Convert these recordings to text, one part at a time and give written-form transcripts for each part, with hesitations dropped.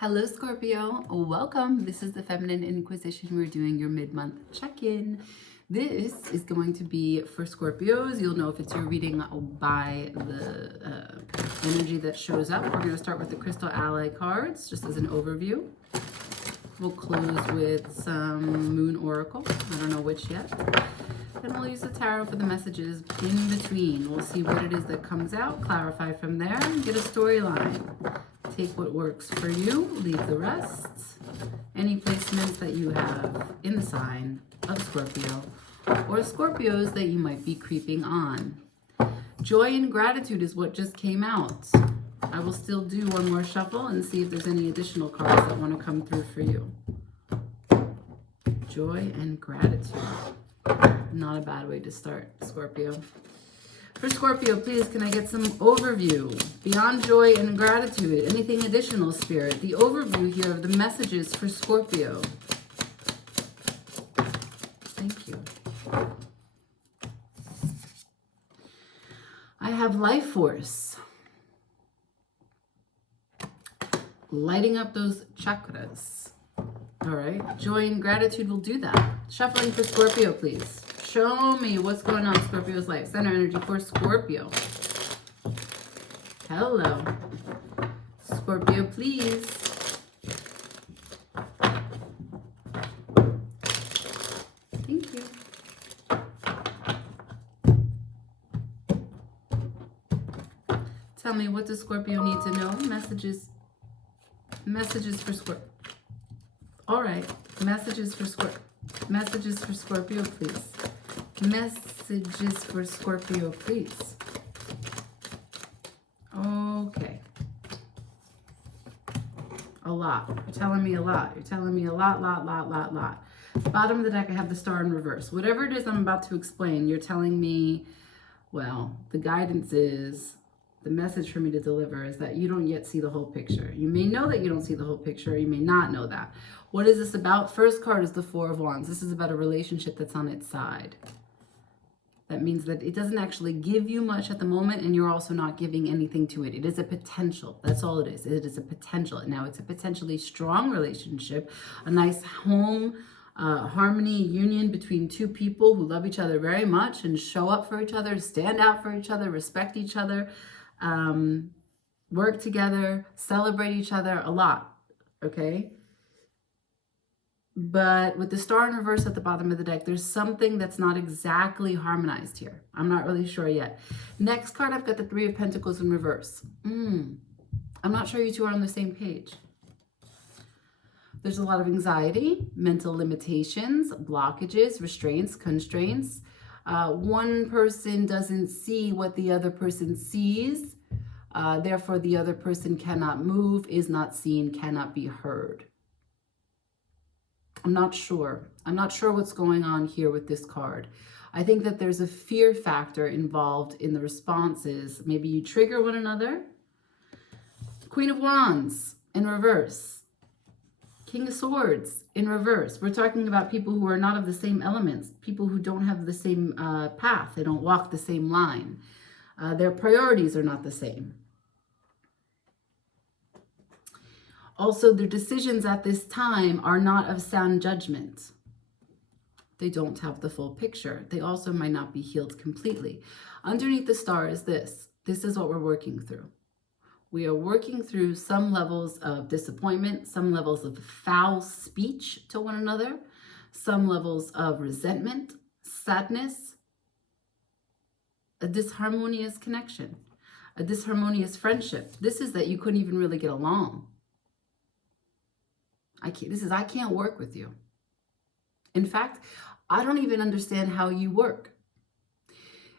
Hello, Scorpio. Welcome. This is the Feminine Inquisition. We're doing your mid-month check-in. This is going to be for Scorpios. You'll know if it's your reading by the energy that shows up. We're going to start with the Crystal Ally cards, just as an overview. We'll close with some Moon Oracle. I don't know which yet. Then we'll use the tarot for the messages in between. We'll see what it is that comes out, clarify from there, and get a storyline. Take what works for you, leave the rest. Any placements that you have in the sign of Scorpio or Scorpios that you might be creeping on. Joy and gratitude is what just came out. I will still do one more shuffle and see if there's any additional cards that want to come through for you. Joy and gratitude. Not a bad way to start, Scorpio. For Scorpio, please, can I get some overview? Beyond joy and gratitude, anything additional, Spirit? The overview here of the messages for Scorpio. Thank you. I have life force. Lighting up those chakras. All right. Joy and gratitude will do that. Shuffling for Scorpio, please. Show me what's going on in Scorpio's life. Center energy for Scorpio. Hello. Scorpio, please. Thank you. Tell me, what does Scorpio need to know? Messages for Scorpio. All right. Messages for Scorpio, please. Messages for Scorpio, please. Okay. A lot. You're telling me a lot. You're telling me a lot. Bottom of the deck, I have the star in reverse. Whatever it is I'm about to explain, you're telling me, well, the guidance is, the message for me to deliver is that you don't yet see the whole picture. You may know that you don't see the whole picture. You may not know that. What is this about? First card is the Four of Wands. This is about a relationship that's on its side. That means that it doesn't actually give you much at the moment, and you're also not giving anything to it. It is a potential. That's all it is. It is a potential. Now, it's a potentially strong relationship, a nice home, harmony, union between two people who love each other very much and show up for each other, stand out for each other, respect each other, work together, celebrate each other a lot, okay? But with the star in reverse at the bottom of the deck, there's something that's not exactly harmonized here. I'm not really sure yet. Next card, I've got the Three of Pentacles in reverse. I'm not sure you two are on the same page. There's a lot of anxiety, mental limitations, blockages, restraints, constraints. One person doesn't see what the other person sees. Therefore, the other person cannot move, is not seen, cannot be heard. I'm not sure. I'm not sure what's going on here with this card. I think that there's a fear factor involved in the responses. Maybe you trigger one another. Queen of Wands in reverse. King of Swords in reverse. We're talking about people who are not of the same elements, people who don't have the same path. They don't walk the same line. Their priorities are not the same. Also, their decisions at this time are not of sound judgment. They don't have the full picture. They also might not be healed completely. Underneath the star is this. This is what we're working through. We are working through some levels of disappointment, some levels of foul speech to one another, some levels of resentment, sadness, a disharmonious connection, a disharmonious friendship. This is that you couldn't even really get along. I can't work with you. In fact, I don't even understand how you work.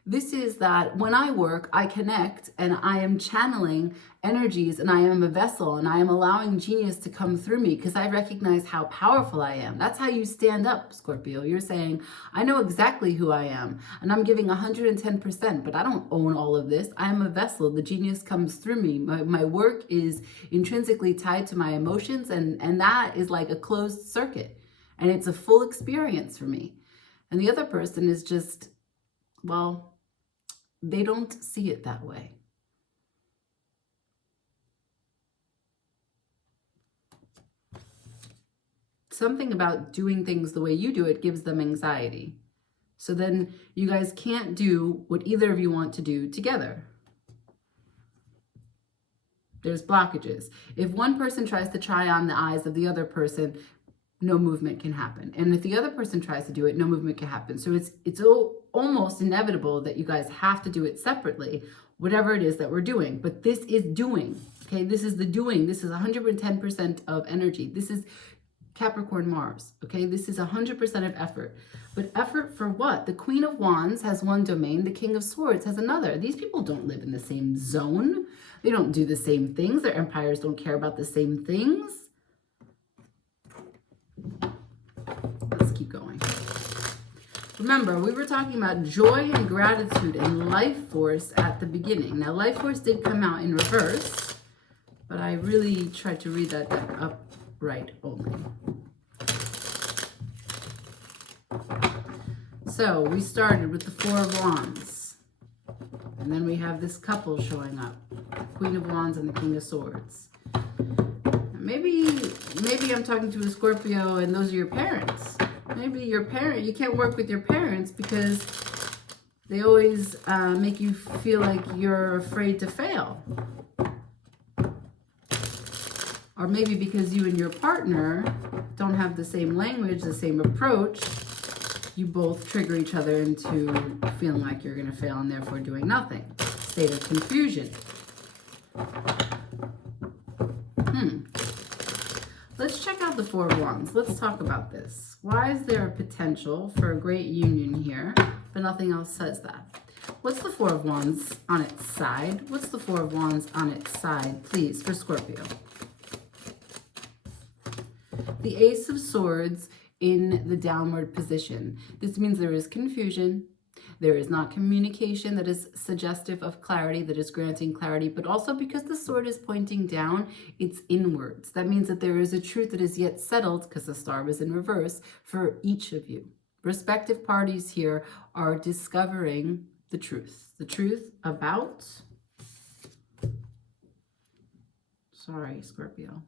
This is that when I work, I connect and I am channeling energies and I am a vessel and I am allowing genius to come through me because I recognize how powerful I am. That's how you stand up, Scorpio. You're saying, I know exactly who I am and I'm giving 110%, but I don't own all of this. I am a vessel. The genius comes through me. My work is intrinsically tied to my emotions and that is like a closed circuit and it's a full experience for me. And the other person is just, well, they don't see it that way. something about doing things the way you do it gives them anxiety. So then you guys can't do what either of you want to do together. There's blockages. If one person tries to try on the eyes of the other person, no movement can happen. And if the other person tries to do it, no movement can happen. So it's almost inevitable that you guys have to do it separately, whatever it is that we're doing. But this is doing, okay? This is the doing. This is 110% of energy. This is Capricorn Mars, okay? This is 100% of effort. But effort for what? The Queen of Wands has one domain. The King of Swords has another. These people don't live in the same zone. They don't do the same things. Their empires don't care about the same things. Let's keep going. Remember, we were talking about joy and gratitude and life force at the beginning. Now, life force did come out in reverse, but I really tried to read that deck upright only. So we started with the Four of Wands, and then we have this couple showing up, the Queen of Wands and the King of Swords. Maybe I'm talking to a Scorpio and those are your parents. Maybe your parent, you can't work with your parents because they always make you feel like you're afraid to fail. Or maybe because you and your partner don't have the same language, the same approach, you both trigger each other into feeling like you're going to fail and therefore doing nothing. State of confusion. Let's check out the Four of Wands. Let's talk about this. Why is there a potential for a great union here, but nothing else says that? What's the Four of Wands on its side? What's the Four of Wands on its side, please, for Scorpio? The Ace of Swords in the downward position. This means there is confusion. There is not communication that is suggestive of clarity, that is granting clarity, but also because the sword is pointing down, it's inwards. That means that there is a truth that is yet settled, because the star was in reverse, for each of you. Respective parties here are discovering the truth about, sorry, Scorpio.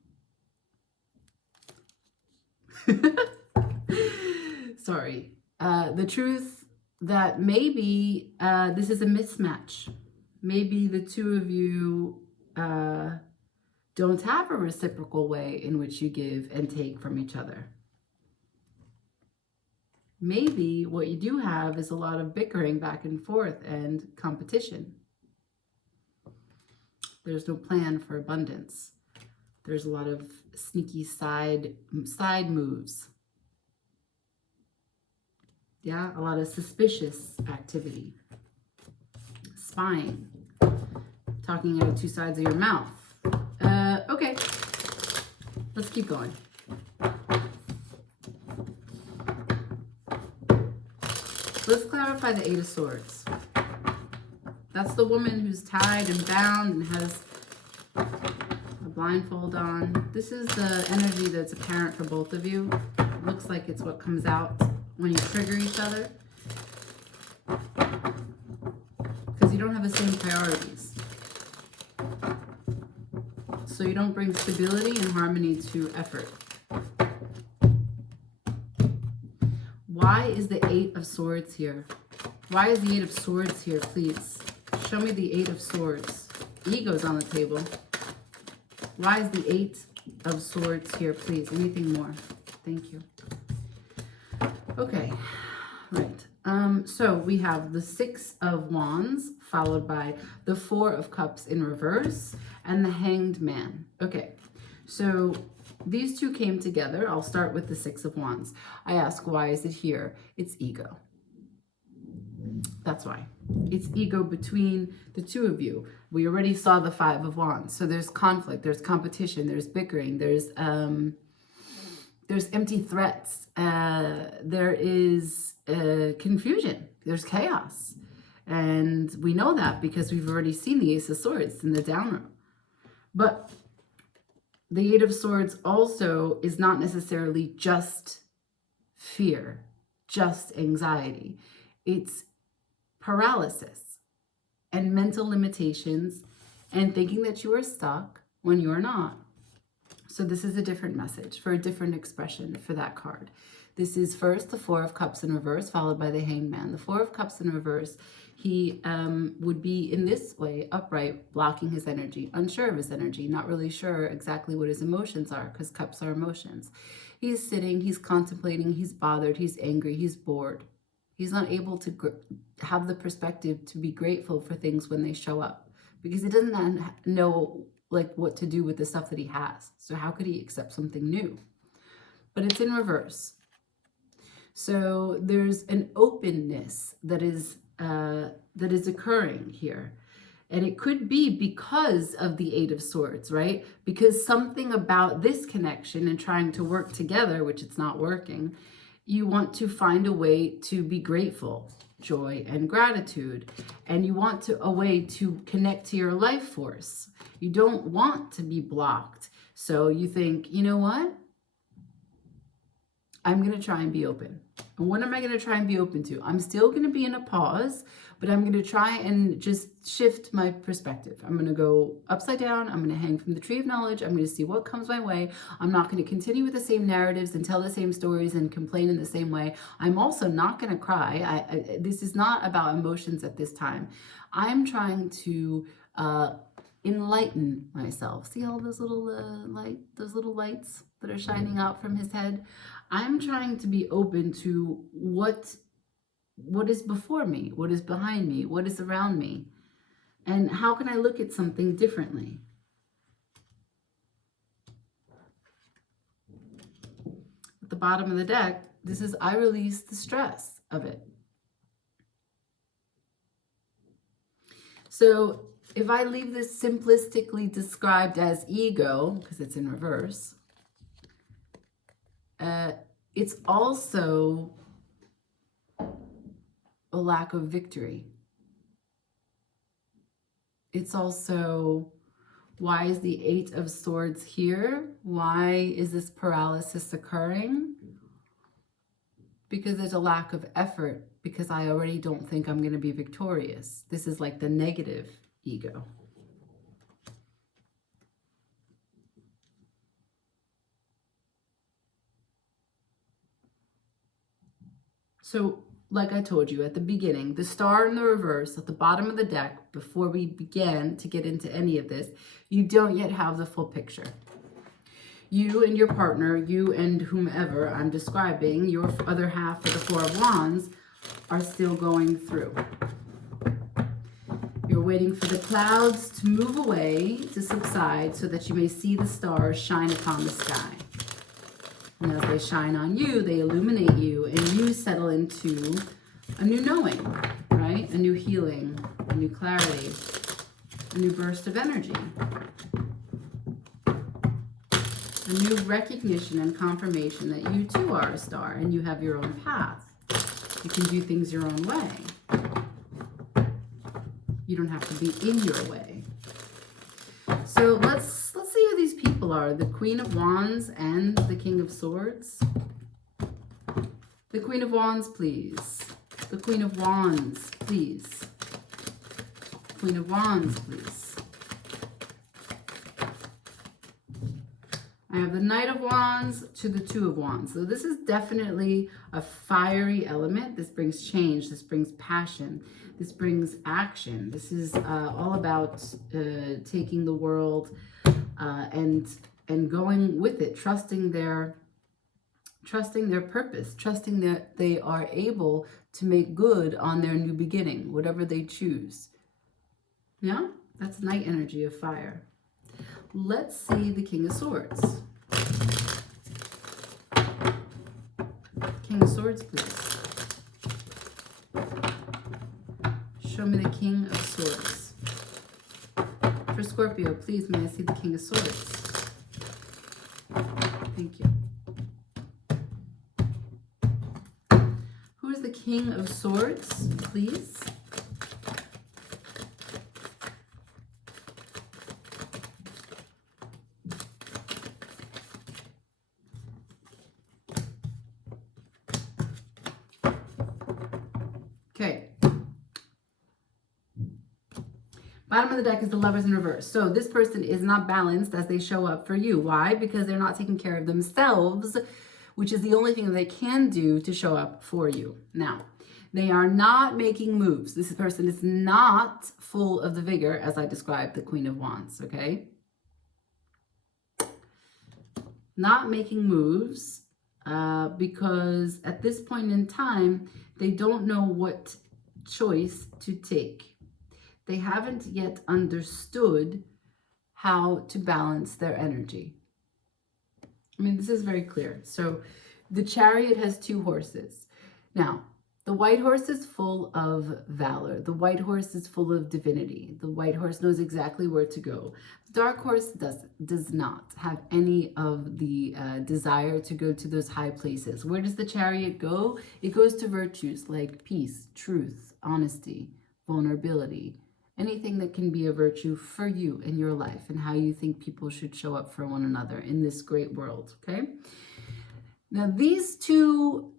Sorry. The truth that maybe this is a mismatch. Maybe the two of you don't have a reciprocal way in which you give and take from each other. Maybe what you do have is a lot of bickering back and forth and competition. There's no plan for abundance. There's a lot of sneaky side moves. Yeah, a lot of suspicious activity. Spying. Talking out of two sides of your mouth. Okay. Let's keep going. Let's clarify the Eight of Swords. That's the woman who's tied and bound and has a blindfold on. This is the energy that's apparent for both of you. It looks like it's what comes out when you trigger each other, because you don't have the same priorities. So you don't bring stability and harmony to effort. Why is the Eight of Swords here? Why is the Eight of Swords here, please? Show me the Eight of Swords. Ego's on the table. Why is the Eight of Swords here, please? Anything more? Thank you. Okay, right. So we have the Six of Wands, followed by the Four of Cups in reverse, and the Hanged Man. Okay, so these two came together. I'll start with the Six of Wands. I ask, why is it here? It's ego. That's why. It's ego between the two of you. We already saw the Five of Wands. So there's conflict, there's competition, there's bickering, there's empty threats. There is confusion. There's chaos. And we know that because we've already seen the Ace of Swords in the down row. But the Eight of Swords also is not necessarily just fear, just anxiety. It's paralysis and mental limitations and thinking that you are stuck when you are not. So this is a different message for a different expression for that card. This is first the Four of Cups in reverse, followed by the Hanged Man. The Four of Cups in reverse, he would be in this way, upright, blocking his energy, unsure of his energy, not really sure exactly what his emotions are, because cups are emotions. He's sitting, he's contemplating, he's bothered, he's angry, he's bored. He's not able to have the perspective to be grateful for things when they show up, because he doesn't know like what to do with the stuff that he has. So how could he accept something new? But it's in reverse. So there's an openness that is occurring here. And it could be because of the Eight of Swords, right? Because something about this connection and trying to work together, which it's not working, you want to find a way to be grateful, joy and gratitude. And you want a way to connect to your life force. You don't want to be blocked. So you think, you know what? I'm going to try and be open. And what am I going to try and be open to? I'm still going to be in a pause, but I'm going to try and just shift my perspective. I'm going to go upside down. I'm going to hang from the tree of knowledge. I'm going to see what comes my way. I'm not going to continue with the same narratives and tell the same stories and complain in the same way. I'm also not going to cry. This is not about emotions at this time. I'm trying to enlighten myself. See all those little lights that are shining out from his head? I'm trying to be open to what is before me, what is behind me, what is around me, and how can I look at something differently? At the bottom of the deck, this is I release the stress of it. So if I leave this simplistically described as ego, because it's in reverse, it's also a lack of victory. It's also, why is the Eight of Swords here? Why is this paralysis occurring? Because there's a lack of effort, because I already don't think I'm going to be victorious. This is like the negative ego. So, like I told you at the beginning, the star in the reverse at the bottom of the deck, before we began to get into any of this, you don't yet have the full picture. You and your partner, you and whomever I'm describing, your other half of the Four of Wands, are still going through. You're waiting for the clouds to move away, to subside, so that you may see the stars shine upon the sky. And as they shine on you, they illuminate you, and you settle into a new knowing, right? A new healing, a new clarity, a new burst of energy, a new recognition and confirmation that you too are a star and you have your own path. You can do things your own way. You don't have to be in your way. So let's see who these people are. The Queen of Wands and the King of Swords. The Queen of Wands, please. The Queen of Wands, please. Queen of Wands, please. I have the Knight of Wands to the Two of Wands. So this is definitely a fiery element. This brings change. This brings passion. This brings action. This is all about taking the world and going with it, trusting their purpose, trusting that they are able to make good on their new beginning, whatever they choose. Yeah, that's night energy of fire. Let's see the King of Swords. King of Swords, please. Show me the King of Swords. For Scorpio, please, may I see the King of Swords? Thank you. Who is the King of Swords, please? Okay. Bottom of the deck is the Lovers in reverse. So this person is not balanced as they show up for you. Why? Because they're not taking care of themselves, which is the only thing that they can do to show up for you. Now, they are not making moves. This person is not full of the vigor, as I described the Queen of Wands, okay? Not making moves because at this point in time, they don't know what choice to take. They haven't yet understood how to balance their energy. I mean, this is very clear. So the Chariot has 2 horses. Now, the white horse is full of valor. The white horse is full of divinity. The white horse knows exactly where to go. The dark horse does not have any of the desire to go to those high places. Where does the Chariot go? It goes to virtues like peace, truth, honesty, vulnerability, anything that can be a virtue for you in your life and how you think people should show up for one another in this great world, okay? Now, these 2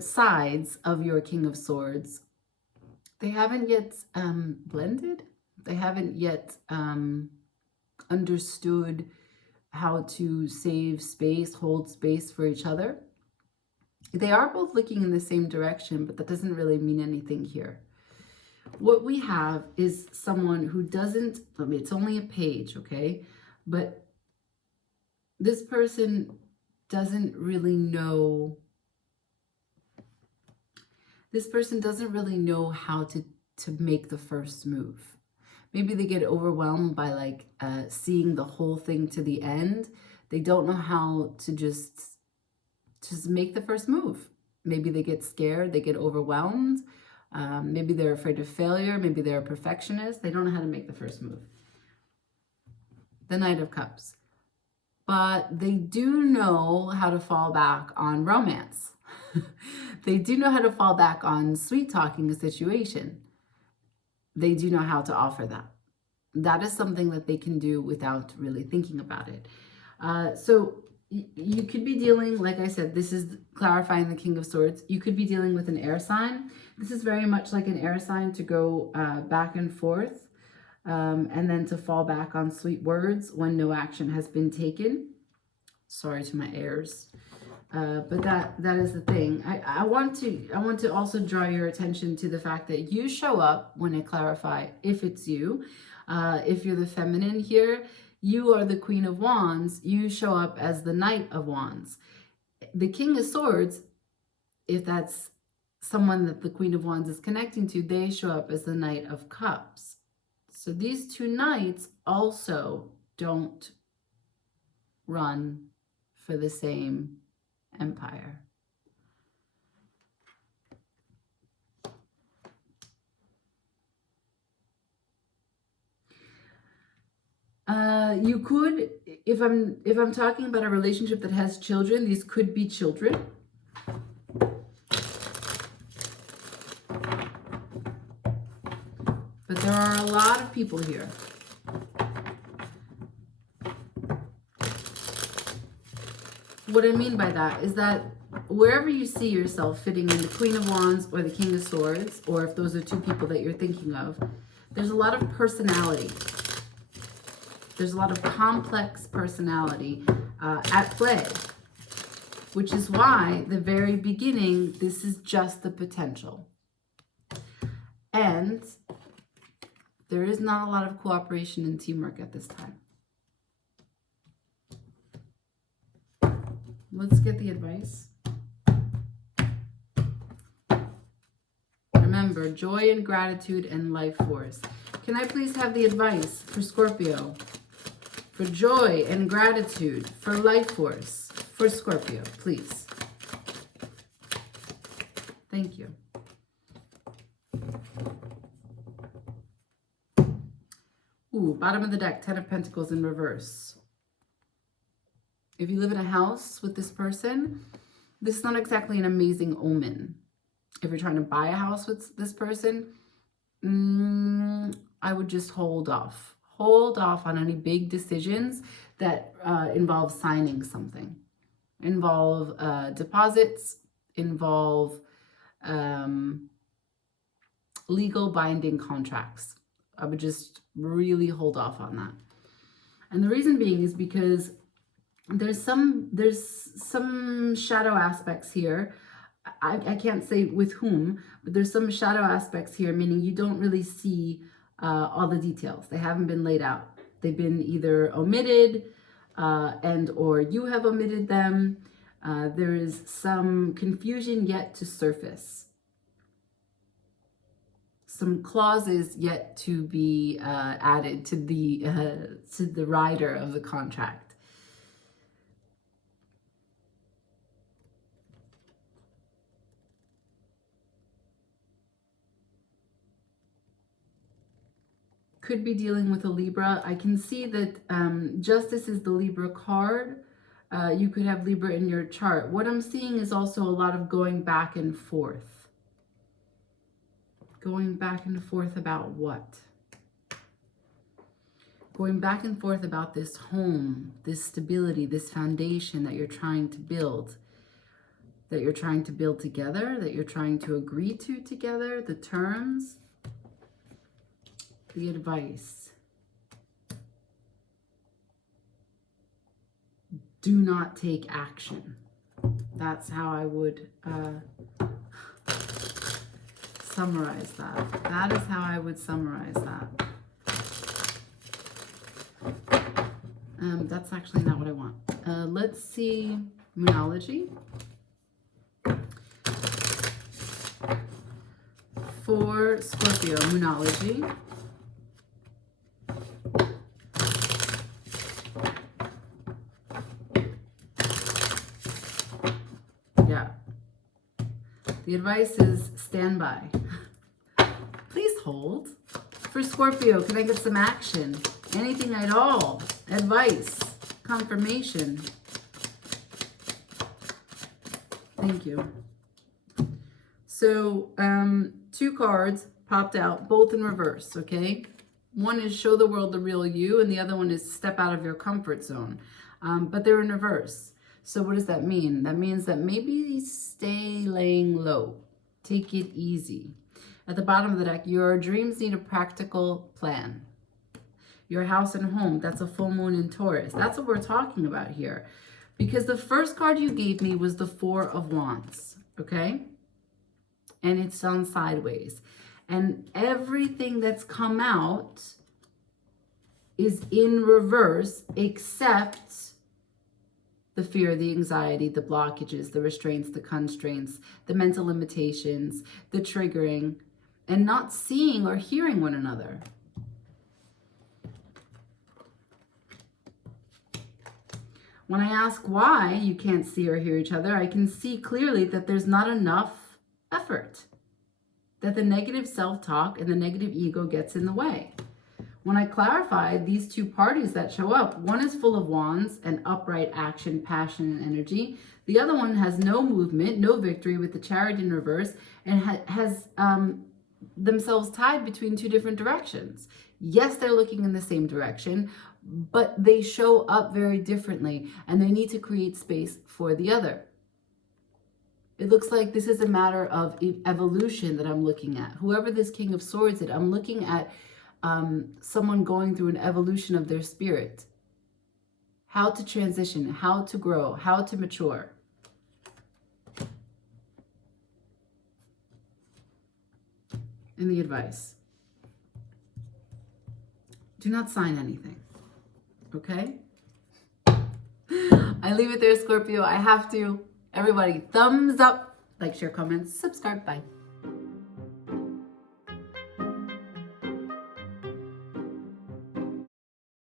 sides of your King of Swords, they haven't yet blended. They haven't yet understood how to save space, hold space for each other. They are both looking in the same direction, but that doesn't really mean anything here. What we have is someone who doesn't, I mean, it's only a page, okay? But this person doesn't really know, how to make the first move. Maybe they get overwhelmed by like seeing the whole thing to the end. They don't know how to just make the first move. Maybe they get scared, they get overwhelmed. Maybe they're afraid of failure. Maybe they're a perfectionist. They don't know how to make the first move. The Knight of Cups. But they do know how to fall back on romance. They do know how to fall back on sweet talking a situation. They do know how to offer that. That is something that they can do without really thinking about it. So you could be dealing, like I said, this is clarifying the King of Swords. You could be dealing with an air sign. This is very much like an air sign to go back and forth and then to fall back on sweet words when no action has been taken. Sorry to my airs. But that is the thing. I want to also draw your attention to the fact that you show up when I clarify if it's you. If you're the feminine here, you are the Queen of Wands. You show up as the Knight of Wands. The King of Swords, if that's someone that the Queen of Wands is connecting to, they show up as the Knight of Cups. So these 2 knights also don't run for the same empire. You could, if I'm talking about a relationship that has children, these could be children. But there are a lot of people here. What I mean by that is that wherever you see yourself fitting in the Queen of Wands or the King of Swords, or if those are 2 people that you're thinking of, there's a lot of personality. There's a lot of complex personality at play, which is why the very beginning, this is just the potential. And there is not a lot of cooperation and teamwork at this time. Let's get the advice. Remember, joy and gratitude and life force. Can I please have the advice for Scorpio? For joy and gratitude, for life force, for Scorpio, please. Thank you. Ooh, bottom of the deck, 10 of Pentacles in reverse. If you live in a house with this person, this is not exactly an amazing omen. If you're trying to buy a house with this person, I would just hold off. Hold off on any big decisions that involve signing something. Involve deposits, involve legal binding contracts. I would just really hold off on that. And the reason being is because there's some shadow aspects here. I can't say with whom, but there's some shadow aspects here, meaning you don't really see all the details. They haven't been laid out. They've been either omitted and or you have omitted them. There is some confusion yet to surface. Some clauses yet to be added to the rider of the contract. Could be dealing with a Libra. I can see that Justice is the Libra card. You could have Libra in your chart. What I'm seeing is also a lot of going back and forth. Going back and forth about what? Going back and forth about this home, this stability, this foundation that you're trying to build. That you're trying to build together, that you're trying to agree to together, the terms. The advice. Do not take action. That's how I would summarize that. That is how I would summarize that. That's actually not what I want. Let's see Moonology. For Scorpio, Moonology. The advice is stand by. Please hold. For Scorpio, can I get some action? Anything at all? Advice, confirmation. Thank you. So, 2 cards popped out, both in reverse, okay? One is show the world the real you, and the other one is step out of your comfort zone. But they're in reverse. So what does that mean? That means that maybe stay laying low. Take it easy. At the bottom of the deck, your dreams need a practical plan. Your house and home, that's a full moon in Taurus. That's what we're talking about here. Because the first card you gave me was the 4 of Wands, okay? And it's done sideways. And everything that's come out is in reverse except the fear, the anxiety, the blockages, the restraints, the constraints, the mental limitations, the triggering, and not seeing or hearing one another. When I ask why you can't see or hear each other, I can see clearly that there's not enough effort, that the negative self-talk and the negative ego gets in the way. When I clarified these 2 parties that show up, one is full of wands and upright action, passion, and energy. The other one has no movement, no victory with the Chariot in reverse, and has themselves tied between 2 different directions. Yes, they're looking in the same direction, but they show up very differently, and they need to create space for the other. It looks like this is a matter of evolution that I'm looking at. Whoever this King of Swords is, I'm looking at someone going through an evolution of their spirit. How to transition, how to grow, how to mature. And the advice. Do not sign anything. Okay? I leave it there, Scorpio. I have to. Everybody, thumbs up, like, share, comments, subscribe. Bye.